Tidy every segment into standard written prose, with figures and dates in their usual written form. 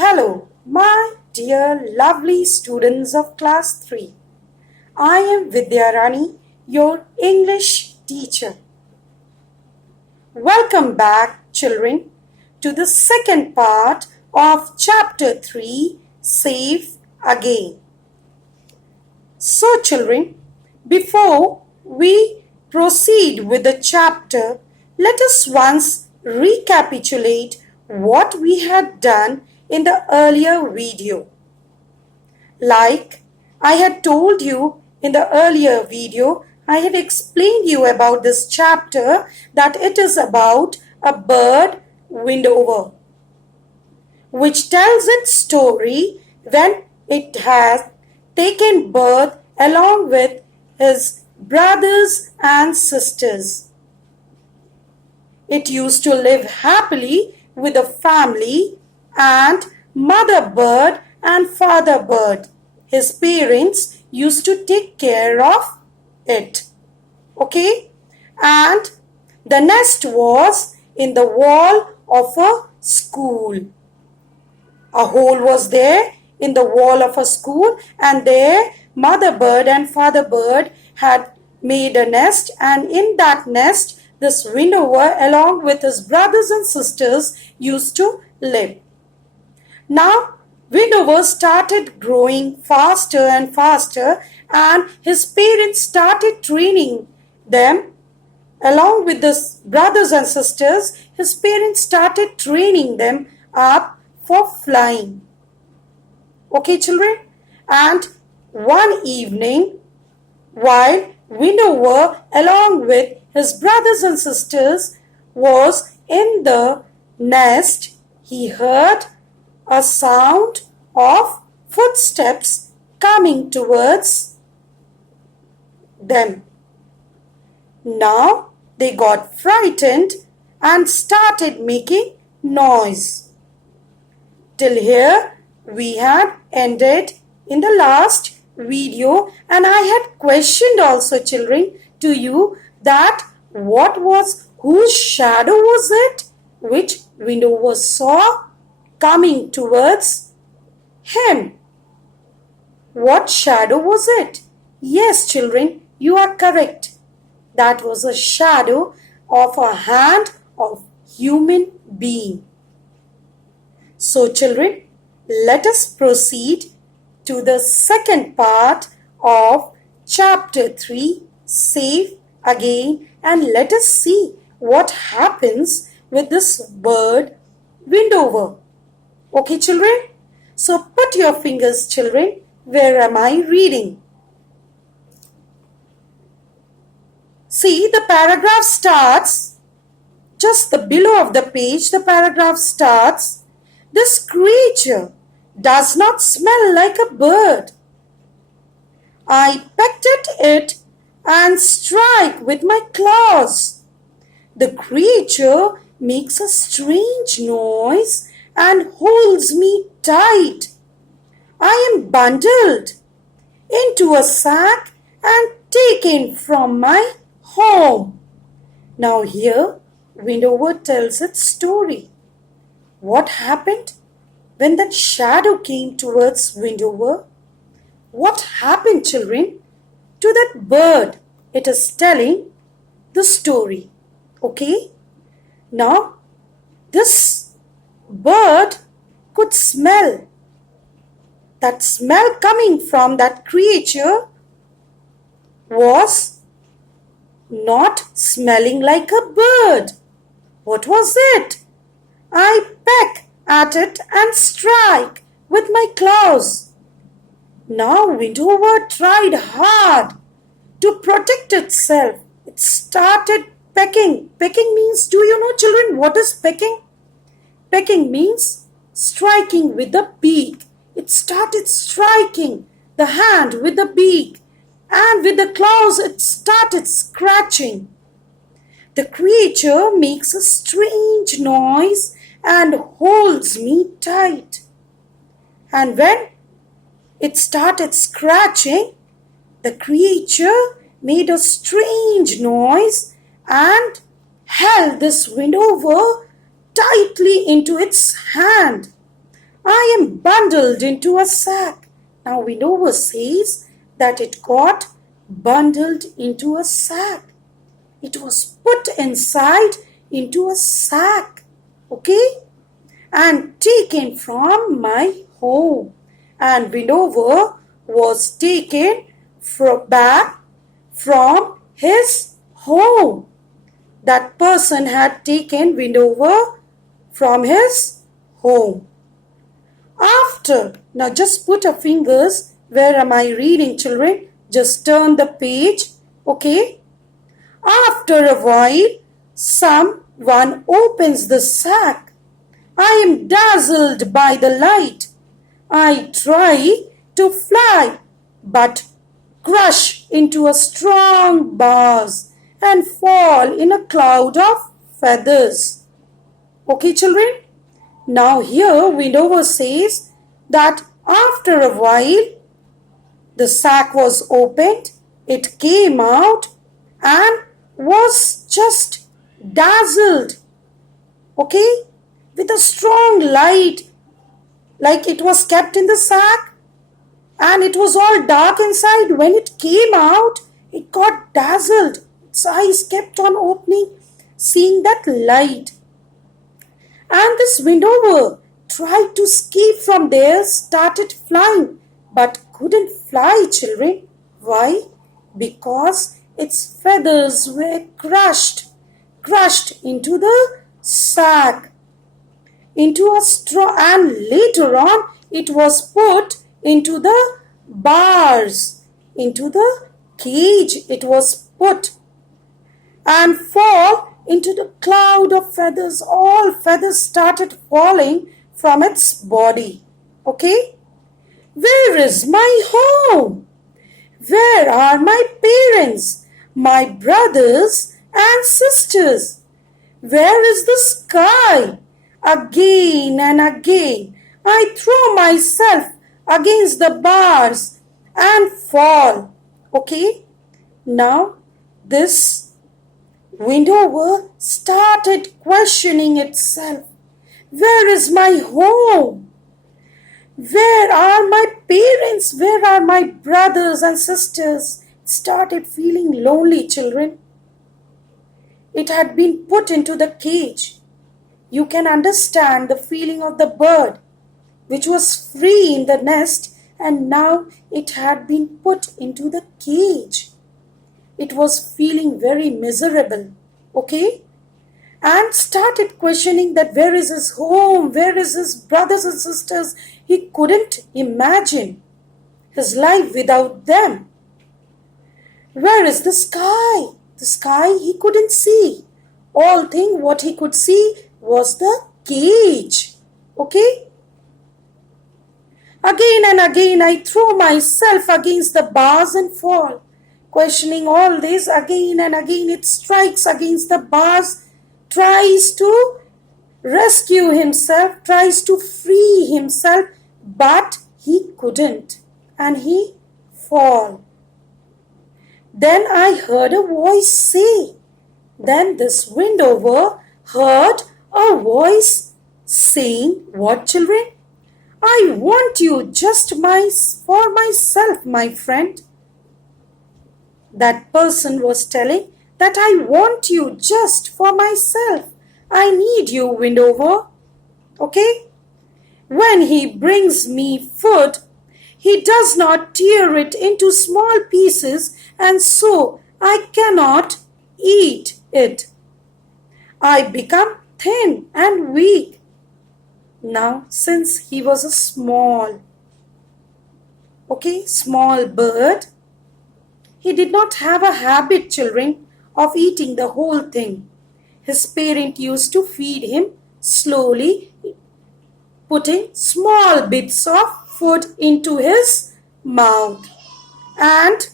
Hello, my dear lovely students of class 3. I am Vidya Rani, your English teacher. Welcome back, children, to the second part of chapter 3, Safe Again. So, children, before we proceed with the chapter, let us once recapitulate what we had done in the earlier video. Like I had told you in the earlier video, I had explained you about this chapter that it is about a bird windower, which tells its story when it has taken birth along with his brothers and sisters. It used to live happily with a family and mother bird and father bird. His parents used to take care of it. Okay? And the nest was in the wall of a school. A hole was there in the wall of a school, and there mother bird and father bird had made a nest, and in that nest this windower along with his brothers and sisters used to live. Now, windower started growing faster and faster, and his parents started training them along with his brothers and sisters. His parents started training them up for flying. Okay, children? And one evening, while windower along with his brothers and sisters was in the nest, he heard a sound of footsteps coming towards them. Now they got frightened and started making noise. Till here we had ended in the last video, and I had questioned also, children, to you that whose shadow was it which windower saw coming towards him? What shadow was it? Yes, children, you are correct. That was a shadow of a hand of human being. So, children, let us proceed to the second part of chapter 3, Safe Again, and let us see what happens with this bird windower. Okay, children? So put your fingers, children. Where am I reading? See, the paragraph starts just the below of the page. The paragraph starts, "This creature does not smell like a bird. I pecked at it and strike with my claws. The creature makes a strange noise and holds me tight. I am bundled into a sack and taken from my home." Now here, windower tells its story. What happened when that shadow came towards windower? What happened, children, to that bird? It is telling the story. Okay? Now, this bird could smell. That smell coming from that creature was not smelling like a bird. What was it? I peck at it and strike with my claws. Now windower tried hard to protect itself. It started pecking. Pecking means, do you know, children, what is pecking? Pecking means striking with the beak. It started striking the hand with the beak, and with the claws it started scratching. The creature makes a strange noise and holds me tight. And when it started scratching, the creature made a strange noise and held this windower tightly into its hand. I am bundled into a sack. Now Windover says that it got bundled into a sack. It was put inside into a sack, okay, and taken from my home. And Windover was taken back from his home. That person had taken Windover from his home. After, now just put your fingers, where am I reading, children? Just turn the page, okay? After a while, someone opens the sack. I am dazzled by the light. I try to fly, but crush into a strong bars and fall in a cloud of feathers. Okay, children? Now here Windover says that after a while, the sack was opened, it came out and was just dazzled, okay, with a strong light, like it was kept in the sack and it was all dark inside. When it came out, it got dazzled. Its eyes kept on opening, seeing that light. And this Windover tried to escape from there, started flying, but couldn't fly, children. Why? Because its feathers were crushed into the sack, into a straw, and later on it was put into the bars, into the cage it was put, and fall into the cloud of feathers. All feathers started falling from its body. Okay? Where is my home? Where are my parents, my brothers and sisters? Where is the sky? Again and again I throw myself against the bars and fall. Okay? Now this Windover started questioning itself. Where is my home? Where are my parents? Where are my brothers and sisters? It started feeling lonely, children. It had been put into the cage. You can understand the feeling of the bird, which was free in the nest, and now it had been put into the cage. It was feeling very miserable, okay? And started questioning that where is his home, where is his brothers and sisters. He couldn't imagine his life without them. Where is the sky? The sky he couldn't see. All thing what he could see was the cage, okay? Again and again I throw myself against the bars and fall. Questioning all this again and again, it strikes against the bars, tries to rescue himself, tries to free himself, but he couldn't, and he fall. Then I heard a voice say. Then this Windover heard a voice saying, what, children? I want you just for myself, my friend. That person was telling that I want you just for myself. I need you, Windover. Okay? When he brings me food, he does not tear it into small pieces, and so I cannot eat it. I become thin and weak. Now, since he was a small bird, he did not have a habit, children, of eating the whole thing. His parent used to feed him slowly, putting small bits of food into his mouth. And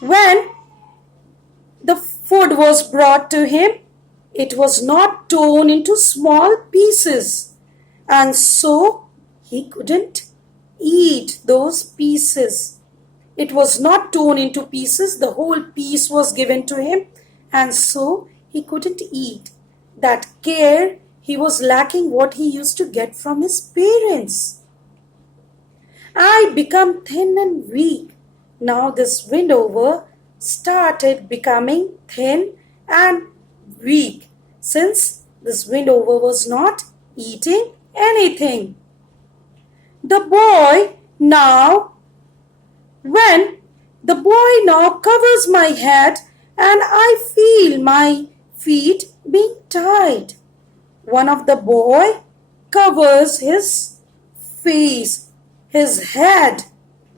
when the food was brought to him, it was not torn into small pieces, and so he couldn't eat those pieces. It was not torn into pieces, the whole piece was given to him, and so he couldn't eat. That care he was lacking what he used to get from his parents. I become thin and weak. Now this windower started becoming thin and weak since this windower was not eating anything. The boy now, when the boy now covers my head and I feel my feet being tied. One of the boy covers his face, his head,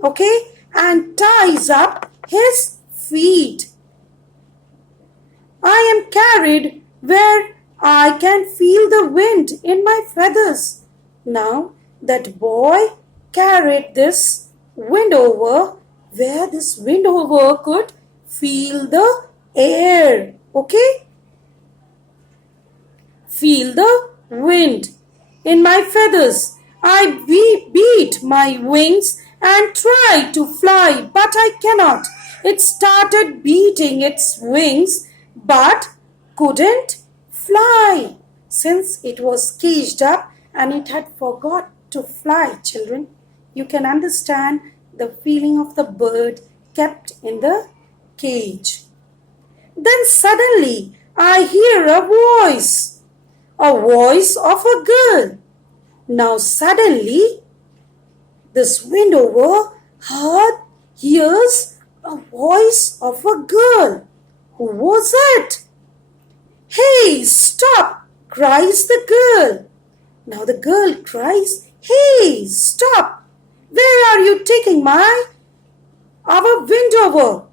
okay, and ties up his feet. I am carried where I can feel the wind in my feathers. Now that boy carried this windover where this windover could feel the air, okay? Feel the wind in my feathers. I beat my wings and try to fly, but I cannot. It started beating its wings, but couldn't fly since it was caged up and it had forgot to fly, children. You can understand the feeling of the bird kept in the cage. Then suddenly I hear a voice of a girl. Now suddenly this windower hears a voice of a girl. Who was it? Hey, stop, cries the girl. Now the girl cries, hey, stop. Where are you taking our windower?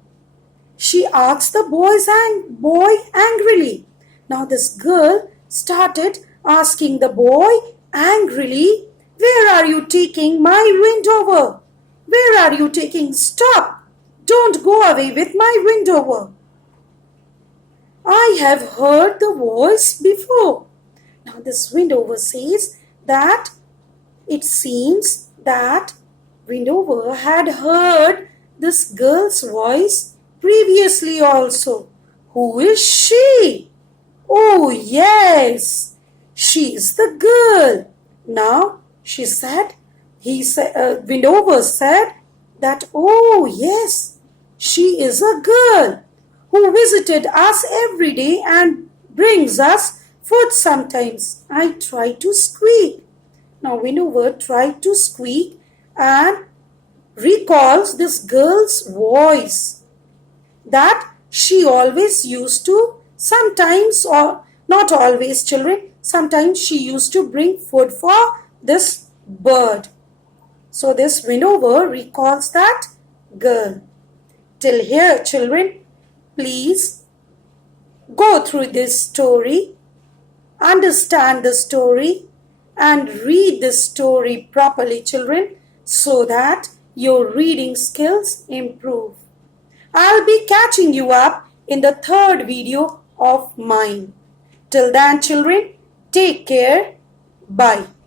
She asks the boy angrily. Now this girl started asking the boy angrily, where are you taking my windower? Where are you taking? Stop! Don't go away with my windower. I have heard the voice before. Now this windower says that it seems that windower had heard this girl's voice previously also. Who is she? Oh yes, she is the girl. Now windower said that, oh yes, she is a girl who visited us every day and brings us food sometimes. I try to squeak. Now windower tried to squeak and recalls this girl's voice that she always used to, sometimes or not always, children, sometimes she used to bring food for this bird. So this windower recalls that girl. Till here, children, please go through this story, understand the story and read the story properly, children, so that your reading skills improve. I'll be catching you up in the third video of mine. Till then, children, take care. Bye.